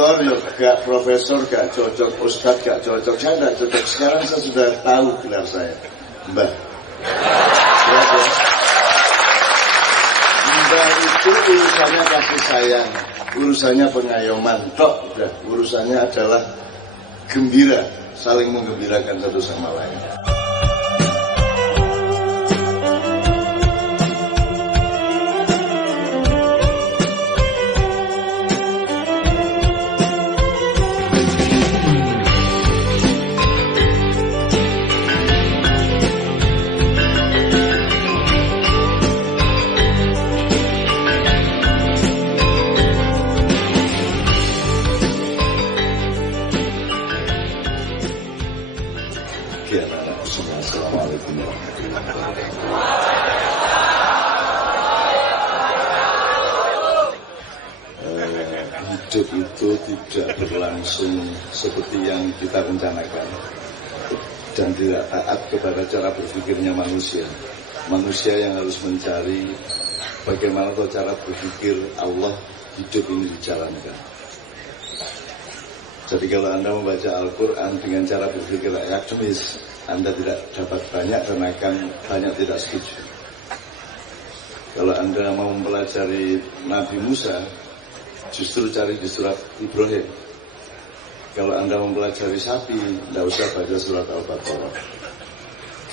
doktor ya gak, profesor gak cocok, ustadz gak cocok, saya gak cocok. Sekarang saya sudah tahu gelar saya, Mbah. Ya. Mbah itu urusannya kasih sayang, urusannya pengayoman, udah. Urusannya adalah gembira, saling menggembirakan satu sama lain. Assalamualaikum warahmatullahi wabarakatuh. Hidup itu tidak berlangsung seperti yang kita rencanakan dan tidak taat kepada cara berpikirnya manusia. Manusia yang harus mencari bagaimana cara berpikir Allah hidup ini dijalankan. Jadi kalau Anda membaca Al-Quran dengan cara berpikir akademis, Anda tidak dapat banyak karena akan banyak tidak setuju. Kalau Anda mau mempelajari Nabi Musa, justru cari di surat Ibrahim. Kalau Anda mempelajari sapi, tidak usah baca surat Al-Baqarah.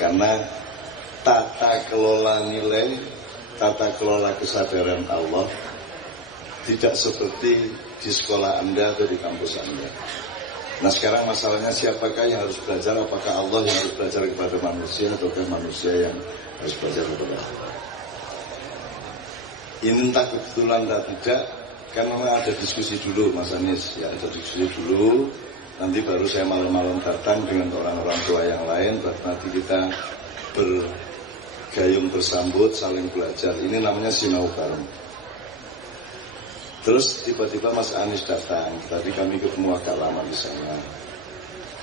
Karena tata kelola nilai, tata kelola kesadaran Allah tidak seperti di sekolah Anda atau di kampus Anda. Nah sekarang masalahnya siapakah yang harus belajar? Apakah Allah yang harus belajar kepada manusia ataukah manusia yang harus belajar kepada Allah? Ini entah kebetulan atau tidak, kan memang ada diskusi dulu Mas Anies, ya ada diskusi dulu. Nanti baru saya malam-malam datang dengan orang-orang tua yang lain, baru nanti kita bergayung bersambut, saling belajar. Ini namanya sinau bareng. Terus tiba-tiba Mas Anies datang, tadi kami ketemu agak lama di sana.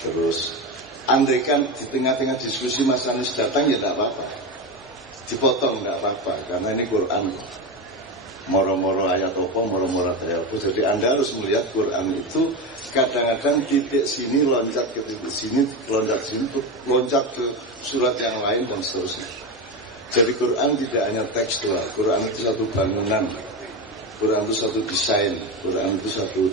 Terus andaikan di tengah-tengah diskusi Mas Anies datang ya tidak apa-apa, dipotong tidak apa-apa, karena ini Quran. Moro-moro ayat apa, moro-moro ayat apa. Jadi Anda harus melihat Quran itu kadang-kadang titik sini loncat ke titik sini, loncat sini, loncat ke surat yang lain dan seterusnya. Jadi Quran tidak hanya tekstual, Quran itu satu bangunan. Quran itu satu desain, Quran itu satu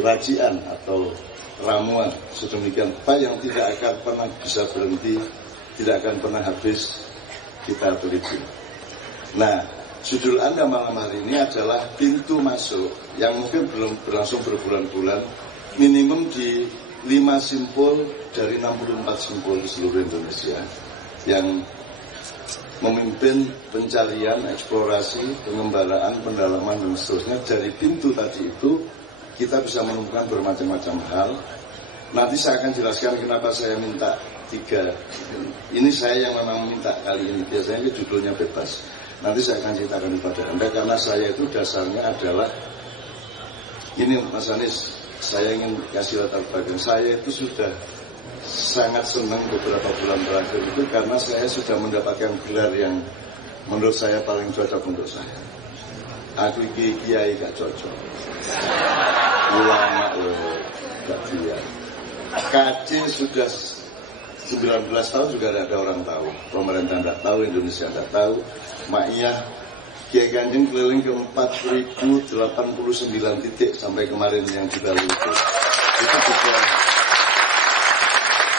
racian atau ramuan sedemikian rupa yang tidak akan pernah bisa berhenti, tidak akan pernah habis kita teliti. Nah, judul Anda malam hari ini adalah pintu masuk yang mungkin belum berlangsung berbulan-bulan, minimum di 5 simpul dari 64 simpul di seluruh Indonesia yang memimpin pencarian, eksplorasi, pengembaraan, pendalaman dan seterusnya. Dari pintu tadi itu kita bisa menemukan bermacam-macam hal. Nanti saya akan jelaskan kenapa saya minta 3. Ini saya yang memang minta kali ini. Biasanya judulnya bebas. Nanti saya akan ceritakan kepada Anda karena saya itu dasarnya adalah ini Mas Anies. Saya ingin kasih latar belakang. Saya itu sudah sangat senang beberapa bulan terakhir itu karena saya sudah mendapatkan gelar yang menurut saya paling cocok untuk saya. Aku kiai gak cocok, ulama gak dia. KC sudah 19 tahun juga tidak ada orang tahu, pemerintah tidak tahu, Indonesia tidak tahu. Ma'iyah Kiai Kanjeng keliling ke 4.089 titik sampai kemarin yang kita lihat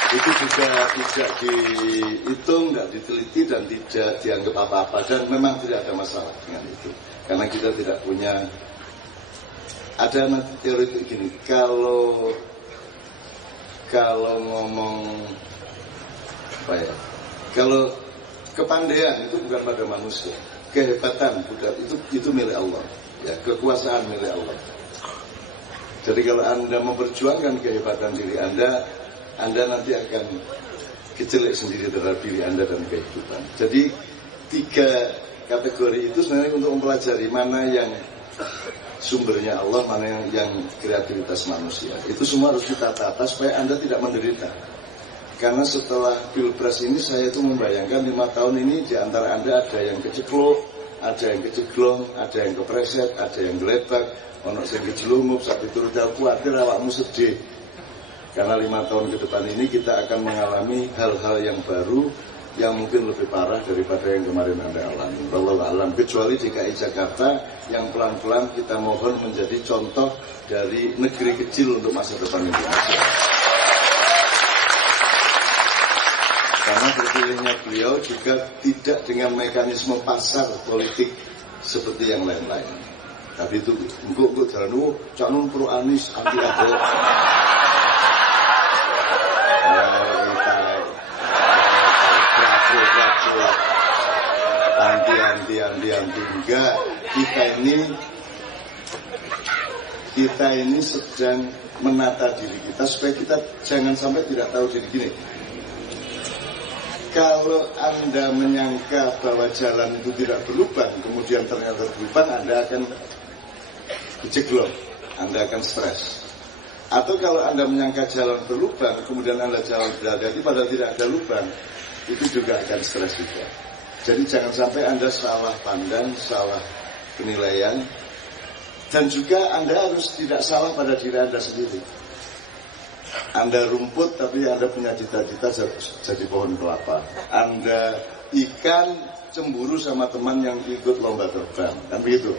itu juga tidak dihitung, tidak diteliti dan tidak dianggap apa-apa, dan memang tidak ada masalah dengan itu karena kita tidak punya. Ada teori begini, kalau ngomong apa ya, kalau kepandaian itu bukan pada manusia, kehebatan itu milik Allah, ya, kekuasaan milik Allah. Jadi kalau Anda memperjuangkan kehebatan diri Anda nanti akan kejelek sendiri terhadap diri Anda dan kehidupan. Jadi 3 kategori itu sebenarnya untuk mempelajari mana yang sumbernya Allah, mana yang kreativitas manusia. Itu semua harus kita tata supaya Anda tidak menderita. Karena setelah Pilpres ini saya itu membayangkan 5 tahun ini di antara Anda ada yang kecekluk, ada yang keceglong, ada yang kepreset, ada yang gelebak, ono sing kejelumup, sampai turut khawatir awakmu sedih. Karena 5 tahun ke depan ini kita akan mengalami hal-hal yang baru yang mungkin lebih parah daripada yang kemarin Anda alami. Wallahu a'lam. Kecuali DKI Jakarta yang pelan-pelan kita mohon menjadi contoh dari negeri kecil untuk masa depan Indonesia. Karena terpilihnya beliau juga tidak dengan mekanisme pasar politik seperti yang lain-lain. Tapi itu engkau jalan calon pro Anies anti Ahok. Anti enggak. Kita ini sedang menata diri kita supaya kita jangan sampai tidak tahu diri gini. Kalau Anda menyangka bahwa jalan itu tidak berlubang, kemudian ternyata berlubang, Anda akan kejeglong, Anda akan stres. Atau kalau Anda menyangka jalan berlubang, kemudian Anda jalan berhati-hati padahal tidak ada lubang, itu juga akan stres juga. Jadi jangan sampai Anda salah pandang, salah penilaian. Dan juga Anda harus tidak salah pada diri Anda sendiri. Anda rumput tapi Anda punya cita-cita jadi pohon kelapa. Anda ikan cemburu sama teman yang ikut lomba terbang. Kan begitu.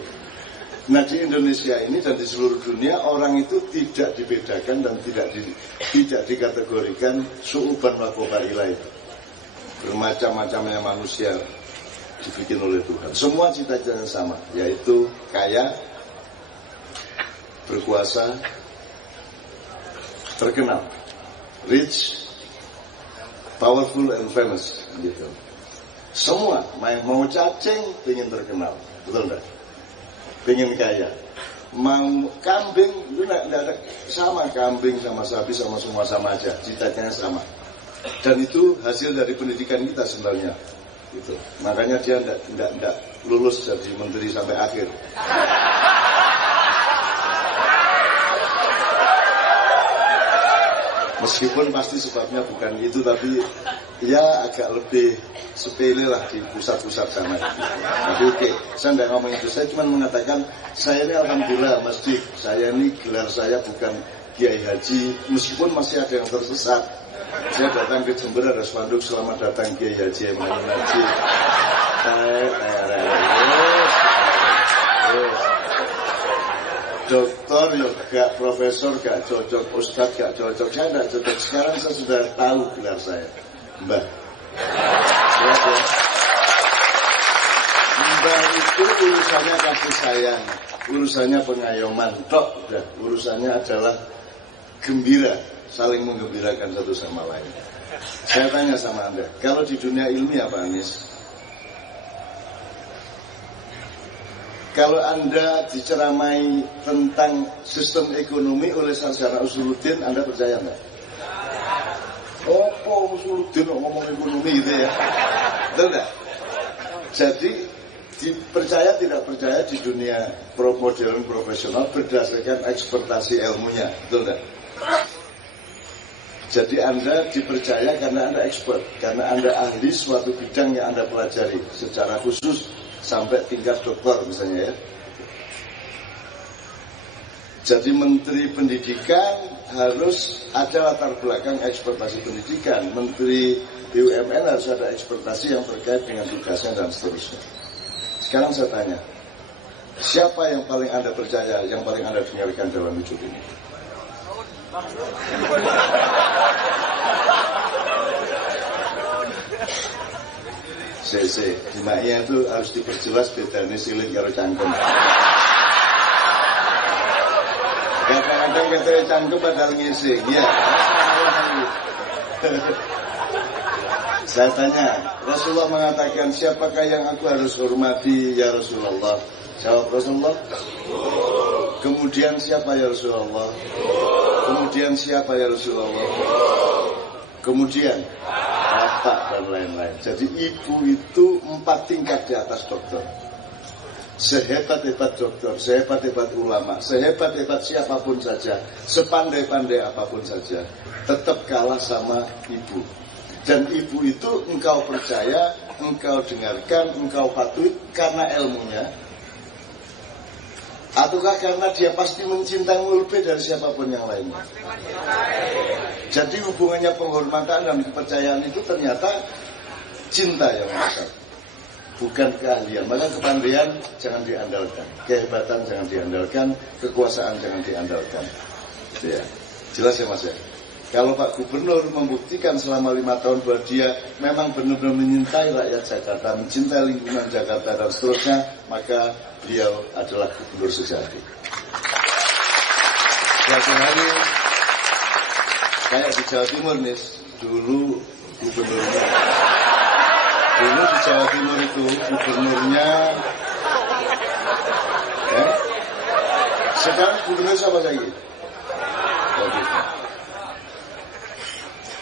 Nah di Indonesia ini dan di seluruh dunia orang itu tidak dibedakan dan tidak dikategorikan su'uban wa qabailah. Bermacam-macamnya manusia dibikin oleh Tuhan. Semua cita-citanya sama, yaitu kaya, berkuasa, terkenal, rich, powerful and famous, gitu. Semua mau cacing pengen terkenal, betul enggak? Pengen kaya, mau kambing itu enggak sama, kambing sama sapi sama semua sama aja, cita-citanya sama. Dan itu hasil dari pendidikan kita sebenarnya. Gitu. Makanya dia tidak lulus jadi menteri sampai akhir. Meskipun pasti sebabnya bukan itu, tapi ya agak lebih sepele lah di pusat-pusat sana. Tapi oke, saya tidak ngomong itu. Saya cuma mengatakan saya ini alhamdulillah masjid. Saya ini gelar saya bukan Kiai Haji, meskipun masih ada yang tersesat. Saya datang ke Jember ada spanduk selamat datang Kiai Haji Emmanuel Haji. Doktor ya gak, profesor gak cocok, ustadz gak cocok, saya gak cocok. Sekarang saya sudah tahu gelar saya, Mbah. Mbah itu urusannya kasih sayang, urusannya pengayoman, udah urusannya adalah gembira, saling menggembirakan satu sama lain. Saya tanya sama Anda, kalau di dunia ilmiah Pak Anies, kalau Anda diceramai tentang sistem ekonomi oleh sarjana Usuluddin, Anda percaya nggak? Oh, Usuluddin ngomong ekonomi gitu ya? Betul nggak? Jadi dipercaya tidak percaya di dunia modern profesional berdasarkan ekspertasi ilmunya, betul nggak? Jadi Anda dipercaya karena Anda expert, karena Anda ahli suatu bidang yang Anda pelajari secara khusus sampai tingkat doktor misalnya ya. Jadi Menteri Pendidikan harus ada latar belakang ekspertasi pendidikan, Menteri BUMN harus ada ekspertasi yang terkait dengan tugasnya dan seterusnya. Sekarang saya tanya, siapa yang paling Anda percaya, yang paling Anda dengarkan dalam hidup ini? CC, di Maya itu harus diperjelas bedanya siling karo cangkem. Kadang-kadang kita cangkem padahal ngising, ya. Saya tanya, Rasulullah mengatakan siapakah yang aku harus hormati ya Rasulullah? Jawab Rasulullah. Kemudian siapa ya Rasulullah? Kemudian siapa ya Rasulullah? Kemudian bapak dan lain-lain. Jadi ibu itu 4 tingkat di atas dokter. Sehebat-hebat dokter, sehebat-hebat ulama, sehebat-hebat siapapun saja, sepandai-pandai apapun saja, tetap kalah sama ibu. Dan ibu itu engkau percaya engkau dengarkan, engkau patuhi karena ilmunya, ataukah karena dia pasti mencintaimu lebih dari siapapun yang lainnya? Jadi hubungannya penghormatan dan kepercayaan itu ternyata cinta yang besar, bukan keahlian. Maka kepandaian jangan diandalkan, kehebatan jangan diandalkan, kekuasaan jangan diandalkan. Ya, jelas ya Mas ya. Kalau Pak Gubernur membuktikan selama 5 tahun bahwa dia memang benar-benar menyintai rakyat Jakarta, mencintai lingkungan Jakarta dan seterusnya, maka beliau adalah gubernur sejati. Suatu hari, kayak di Jawa Timur nih, dulu gubernurnya, dulu di Jawa Timur itu gubernurnya, sekarang gubernur siapa lagi?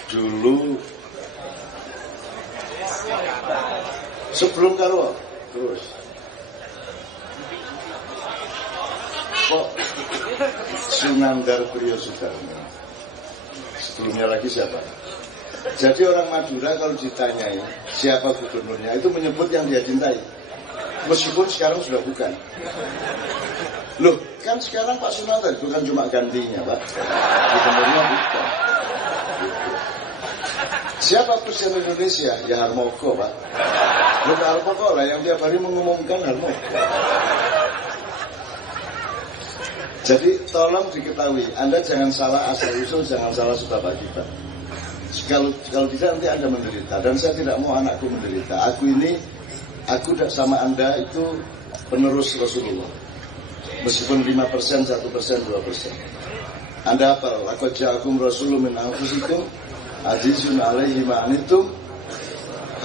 Dulu sebelum Karwo terus kok Sunandar Priyo Sudarmo, sebelumnya lagi siapa? Jadi orang Madura kalau ditanyai siapa gubernurnya itu menyebut yang dia cintai, meskipun sekarang sudah bukan. Loh, kan sekarang Pak Sunandar bukan cuma gantinya Pak, gubernurnya bukan. Siapa Presiden Indonesia? Ya Harmoko Pak. Bukan Harmoko lah yang tiap hari mengumumkan Harmoko. Jadi tolong diketahui, Anda jangan salah asal usul, jangan salah sebab akibat. Kalau tidak nanti Anda menderita. Dan saya tidak mau anakku menderita. Aku sama Anda itu penerus Rasulullah. Meskipun 5%, 1%, 2%. Anda apa? Laqad ja'akum rasulun min anfusikum azizun alaihi ma anittum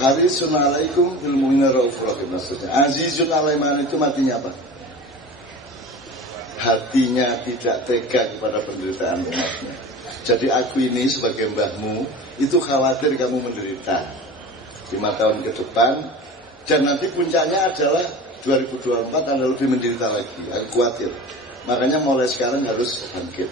harisun alaikum bil mu'minina raufur rahim. Azizun alaihi ma anittum artinya apa? Hatinya tidak tega kepada penderitaan umatnya. Jadi aku ini sebagai mbahmu itu khawatir kamu menderita 5 tahun ke depan, dan nanti puncaknya adalah 2024 Anda lebih menderita lagi. Aku khawatir. Makanya mulai sekarang harus bangkit.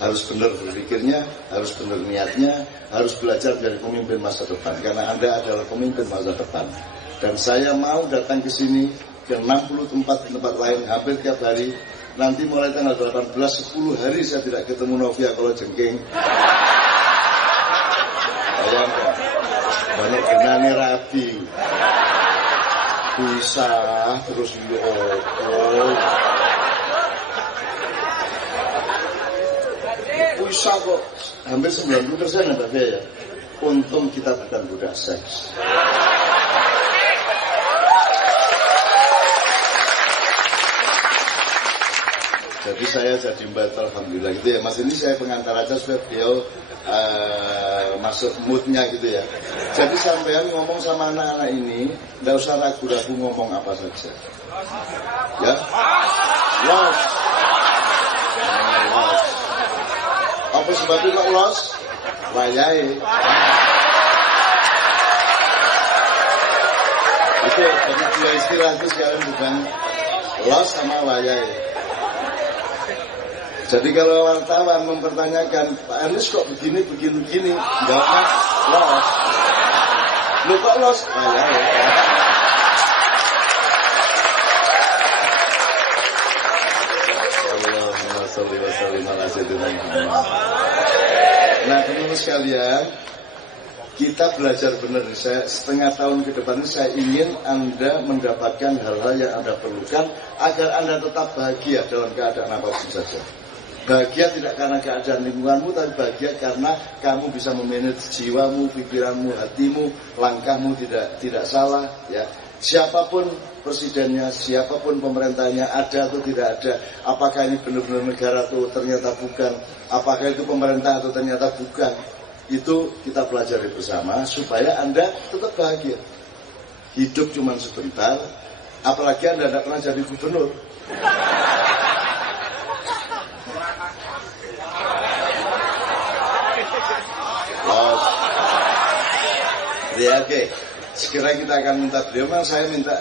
Harus benar berpikirnya, harus benar niatnya, harus belajar dari pemimpin masa depan. Karena Anda adalah pemimpin masa depan. Dan saya mau datang ke sini, ke 60 tempat lain, hampir tiap hari. Nanti mulai tanggal 18, 10 hari saya tidak ketemu Novia kalau jengking. Bayangkan, banyak genani rabi. Bisa, terus bisa kok, hampir 90% ada ya. Untung kita bukan budak seks. Jadi saya jadi membantu, alhamdulillah gitu ya. Mas ini saya pengantar aja supaya beliau masuk moodnya gitu ya. Jadi sampean ngomong sama anak-anak ini, nggak usah ragu-ragu ngomong apa saja. Ya, los. Apa sebabnya kok los? Wayai. Itu banyak dua istilah itu sekarang bukan los sama wayai. Jadi kalau wartawan mempertanyakan Pak Anies kok begini, jawabnya los. Lu kok los? Wayai. Allahumma sholli wa sallim ala sayyidina Muhammad. Nah, teman-teman sekalian, kita belajar benar. Saya setengah tahun ke depan ini saya ingin Anda mendapatkan hal-hal yang Anda perlukan agar Anda tetap bahagia dalam keadaan apapun saja. Bahagia tidak karena keadaan lingkunganmu, tapi bahagia karena kamu bisa memanage jiwamu, pikiranmu, hatimu, langkahmu tidak salah. Ya, siapapun presidennya, siapapun pemerintahnya, ada atau tidak ada, apakah ini benar-benar negara atau ternyata bukan, apakah itu pemerintah atau ternyata bukan, itu kita pelajari bersama supaya Anda tetap bahagia. Hidup cuma sebentar, apalagi Anda tidak pernah jadi gubernur. Ya, oke. Segera kita akan minta beliau, saya minta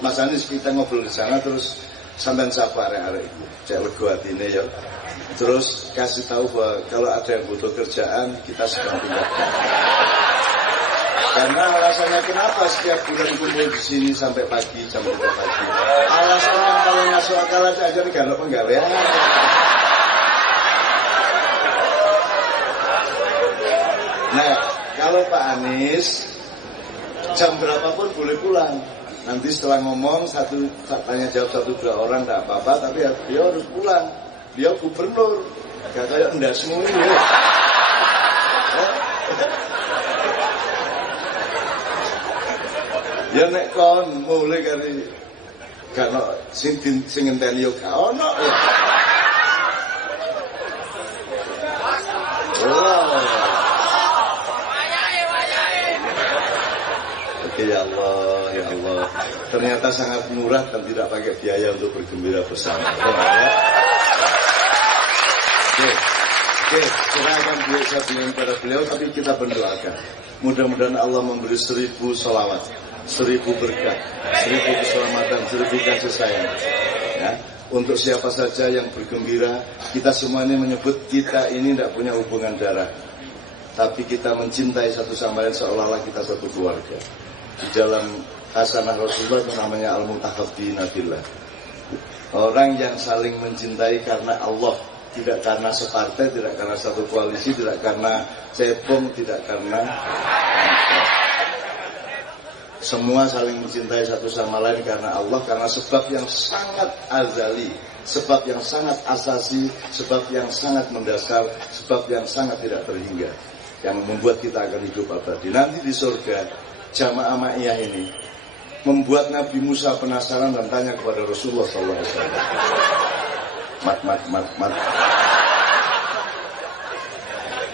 Mas Anies kita ngobrol di sana terus sampean sapa arek-arek itu. Cek lego atine ya. Terus kasih tahu bahwa kalau ada yang butuh kerjaan kita sedang pindahkan. Karena alasannya kenapa setiap bulan kumpul di sini sampai pagi, jam 3 pagi. Alasan yang paling masuk akal aja kalau penggawean. Nah, kalau Pak Anies jam berapapun boleh pulang. Nanti setelah ngomong tanya jawab 1-2 orang tidak apa-apa, tapi dia harus pulang. Dia gubernur, gak kayak enggak semua ini. Ya nek kon mulai kali gak ono sing ngenteni yo gak ono ya. Oke ya Allah, ya Allah. Ternyata sangat murah dan tidak pakai biaya untuk bergembira bersama. Oke, kita akan biasa bilang kepada beliau, tapi kita berdoakan. Mudah-mudahan Allah memberi 1000 sholawat, 1000 berkah, 1000 keselamatan, 1000 kasih sayang. Ya, untuk siapa saja yang bergembira, kita semua ini menyebut kita ini tidak punya hubungan darah, tapi kita mencintai satu sama lain seolah-olah kita satu keluarga. Di dalam hasanah Rasulullah itu namanya al-mutahabbina fillah. Orang yang saling mencintai karena Allah. Tidak karena separtai, tidak karena satu koalisi, tidak karena cebong, tidak karena semua saling mencintai satu sama lain karena Allah, karena sebab yang sangat azali, sebab yang sangat asasi, sebab yang sangat mendasar, sebab yang sangat tidak terhingga, yang membuat kita akan hidup abadi. Nanti di surga, jamaah ma'iyah ini membuat Nabi Musa penasaran dan tanya kepada Rasulullah SAW. Mat.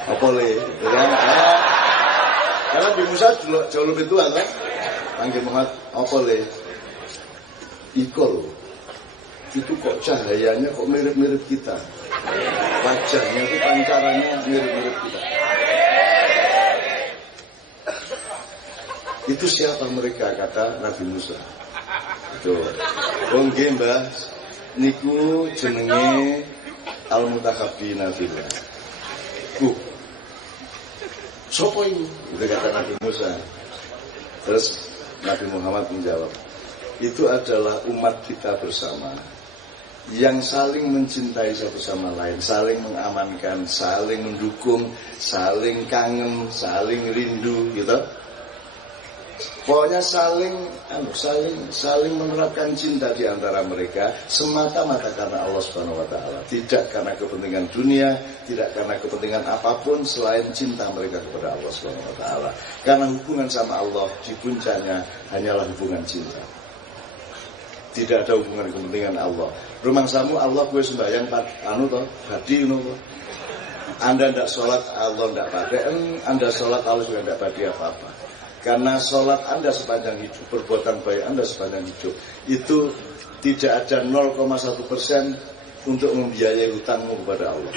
Apa le? Karena Nabi Musa jauh lebih tua kan? Panggil Muhammad, apa le? Iko. Itu kok cahayanya kok mirip-mirip kita. Wajahnya itu pancarannya mirip-mirip kita. Itu siapa mereka, kata Nabi Musa. Itu. Nggih, Mbah. Niku jenenge al-mutahabbina fillah. Sopo itu? Udah kata Nabi Musa. Terus Nabi Muhammad menjawab, itu adalah umat kita bersama yang saling mencintai satu sama lain, saling mengamankan, saling mendukung, saling kangen, saling rindu, gitu. Pokoknya saling menerapkan cinta di antara mereka semata-mata karena Allah Subhanahu wa taala, tidak karena kepentingan dunia, tidak karena kepentingan apapun selain cinta mereka kepada Allah Subhanahu wa taala. Karena hubungan sama Allah di puncaknya hanyalah hubungan cinta. Tidak ada hubungan kepentingan Allah. Rumangsamu Allah kowe sembahyang badi ngono. Anda tidak sholat Allah tidak pakai, Anda sholat Allah juga tidak pakai apa-apa. Karena sholat Anda sepanjang hidup, perbuatan baik Anda sepanjang hidup, itu tidak ada 0,1% untuk membiayai hutangmu kepada Allah.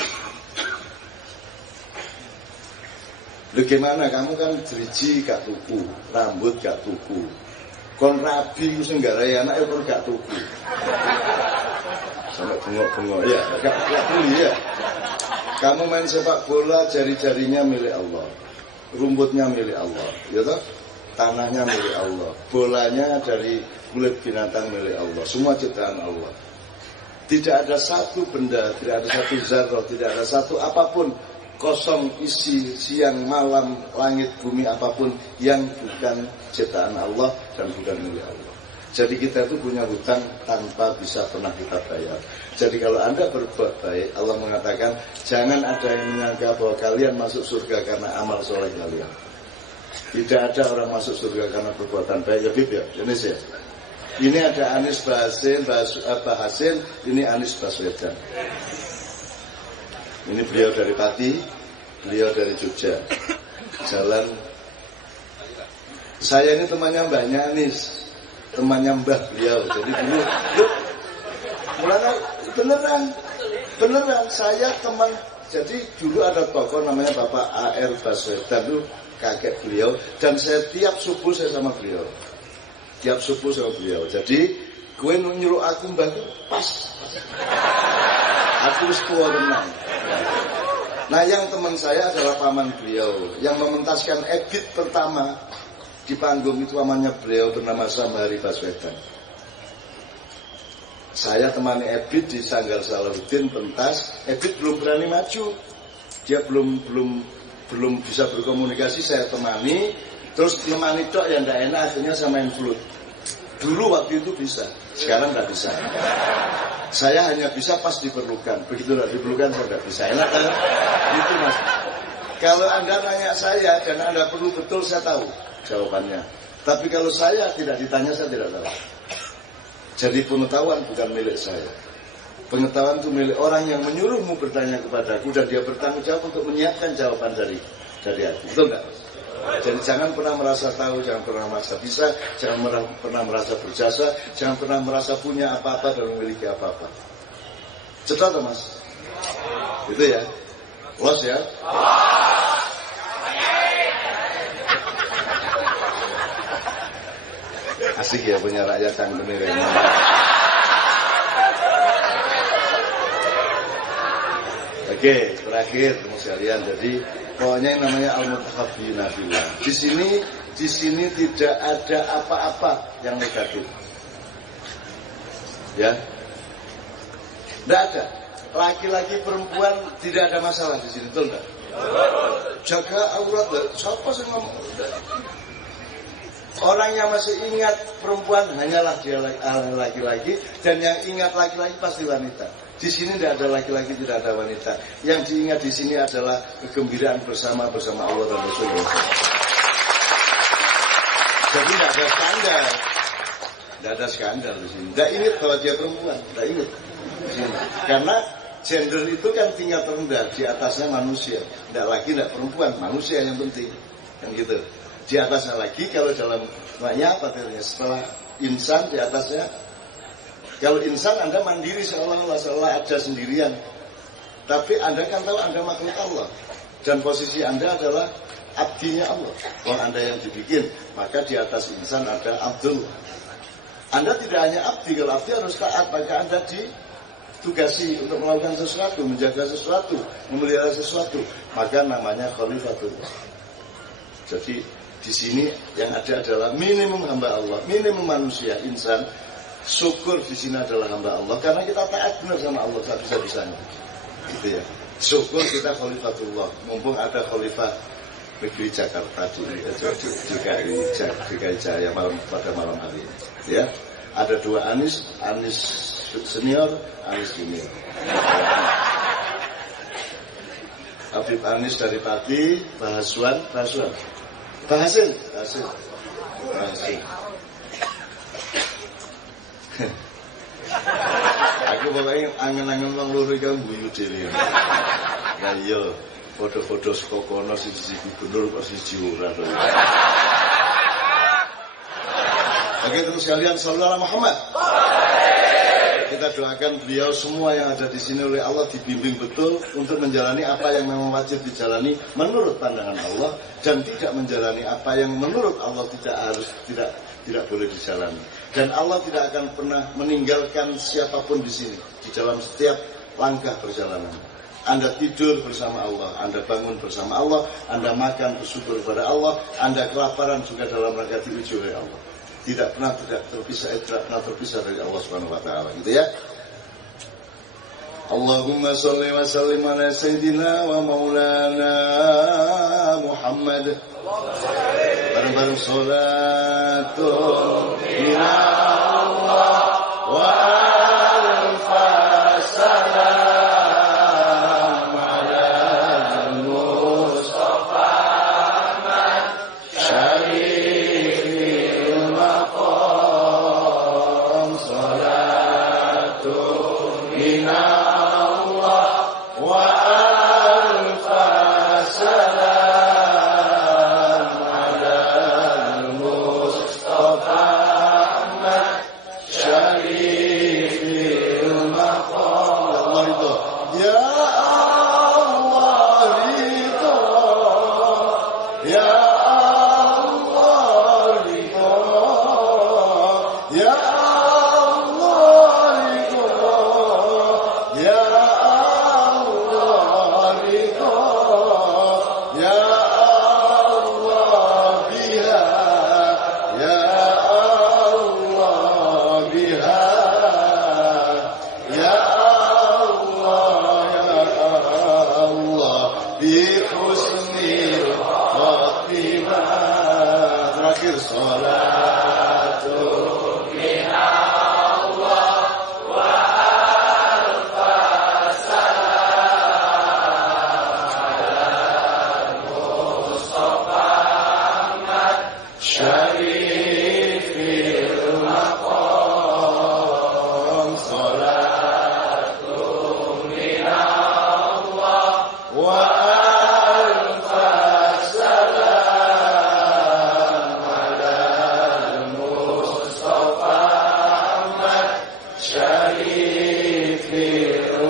Bagaimana kamu kan driji gak tuku, rambut gak tuku, kon rabi mesti gak raya anak kon gak tuku, sampai bengok-bengok ya, gak beli ya. Kamu main sepak bola, jari-jarinya milik Allah, rumputnya milik Allah, ya toh? Tanahnya milik Allah, bolanya dari kulit binatang milik Allah, semua ciptaan Allah. Tidak ada satu benda, tidak ada satu zarah, tidak ada satu apapun kosong isi siang malam langit bumi apapun yang bukan ciptaan Allah dan bukan milik Allah. Jadi kita itu punya hutang tanpa bisa pernah kita bayar. Jadi kalau Anda berbuat baik, Allah mengatakan jangan ada yang menyangka bahwa kalian masuk surga karena amal soleh kalian. Tidak ada orang masuk surga karena perbuatan baik. Ya Bib ya, Indonesia. Ini ada Anies Bahasin, ini Anies Baswedan. Ini beliau dari Pati, beliau dari Jogja. Jalan. Saya ini temannya Mbahnya Anies, temannya Mbah beliau. Jadi dulu, mulanya beneran. Saya teman. Jadi dulu ada tokoh namanya Bapak A.R. Baswedan itu kakek beliau, dan saya tiap subuh saya sama beliau. Jadi gue nyuruh aku mbak pas. Aku wis tua tenang. Nah, yang teman saya adalah paman beliau yang mementaskan edit pertama di panggung itu, pamannya beliau bernama Samhari Baswedan. Saya temani Ebit di Sanggar Salahuddin pentas. Ebit belum berani maju, dia belum bisa berkomunikasi. Saya temani, terus temani tok yang tidak enak, akhirnya saya main flute. Dulu waktu itu bisa, sekarang nggak bisa. Saya hanya bisa pas diperlukan, begitu nggak diperlukan saya nggak bisa. Enak kan? Gitu mas. Kalau Anda tanya saya dan Anda perlu betul, saya tahu jawabannya. Tapi kalau saya tidak ditanya, saya tidak tahu. Jadi pengetahuan bukan milik saya. Pengetahuan itu milik orang yang menyuruhmu bertanya kepadaku, dan dia bertanggung jawab untuk menyiapkan jawaban dari aku. Betul nggak? Jadi jangan pernah merasa tahu, jangan pernah merasa bisa, jangan pernah merasa berjasa, jangan pernah merasa punya apa-apa dan memiliki apa-apa. Cepat mas? Itu ya. Los ya. Asik ya punya rakyat yang benar ini. Oke, terakhir teman sekalian. Jadi pokoknya yang namanya al-mutahabbina fillah. Di sini tidak ada apa-apa yang negatif. Ya. Tidak ada. Laki-laki perempuan tidak ada masalah di sini, betul enggak? Jaga aurat, siapa sih ngomong? Orang yang masih ingat perempuan hanyalah dia laki-laki, dan yang ingat laki-laki pasti wanita. Di sini tidak ada laki-laki, tidak ada wanita. Yang diingat di sini adalah kegembiraan bersama Allah dan Rasulullah. Jadi tidak ada skandal, tidak ada skandal di sini. Tidak ingat bahwa dia perempuan, tidak ingat. Karena gender itu kan tingkat terendah, di atasnya manusia. Tidak laki, tidak perempuan, manusia yang penting, kan gitu. Di atasnya lagi, kalau dalam maknanya apa artinya? Setelah insan di atasnya. Kalau insan Anda mandiri seolah-olah ada sendirian. Tapi Anda kan tahu Anda makhluk Allah, dan posisi Anda adalah abdinya Allah. Kalau Anda yang dibikin, maka di atas insan ada Abdul. Anda tidak hanya abdi, kalau abdi harus taat, maka Anda ditugasi untuk melakukan sesuatu, menjaga sesuatu, memelihara sesuatu, maka namanya khalifatullah. Jadi di sini yang ada adalah minimum hamba Allah, minimum manusia, insan. Syukur di sini adalah hamba Allah, karena kita taat benar sama Allah bisa-bisanya. Gitu ya. Syukur kita khalifatullah, mumpung ada khalifah negeri Jakarta di DKI Jaya pada malam hari ini. Ya, ada dua Anies senior, Anies junior. Habib Anies dari Pati, Bahasin. Aku pokoknya angen-angen wong loro iki guyu dhewe. Lah iya, foto-foto saka kono siji gubernur kok siji ora to. Oke, terus kalian sallallahu alaihi Muhammad. Kita doakan beliau semua yang ada di sini oleh Allah dibimbing betul untuk menjalani apa yang memang wajib dijalani menurut pandangan Allah, dan tidak menjalani apa yang menurut Allah tidak boleh dijalani. Dan Allah tidak akan pernah meninggalkan siapapun di sini di dalam setiap langkah perjalanan. Anda tidur bersama Allah, Anda bangun bersama Allah, Anda makan bersyukur kepada Allah, Anda kelaparan juga dalam rangka diuji oleh Allah. Tidak pernah terpisah dari Allah Subhanahu wa taala, gitu ya. Allahumma shalli wa sallim ala sayyidina wa maulana Muhammad. Bareng-bareng salatun ila Allah wa al-fasalam ala al-Mustafa Ahmad Syarifil Maqam. Salatun ila Allah wa al-fasalam ala al-Mustafa Ahmad Syarifil Maqam. Allah itu ya Allah itu ya Allah itu ya Allah itu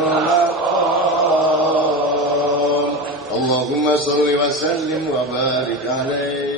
المقام اللهم صل وسلم وبارك عليه